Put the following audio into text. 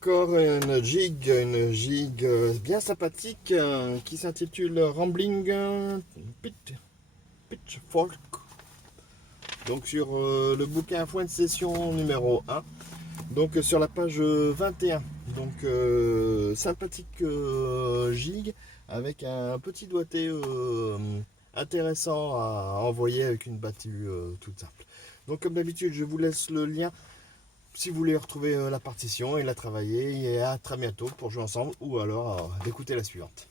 encore une gig bien sympathique qui s'intitule Rambling Pitchfork. Donc sur le bouquin Foin de session numéro 1. Donc sur la page 21. Donc sympathique gig avec un petit doigté intéressant à envoyer avec une battue toute simple. Donc comme d'habitude, je vous laisse le lien si vous voulez retrouver la partition et la travailler, et à très bientôt pour jouer ensemble ou alors d'écouter la suivante.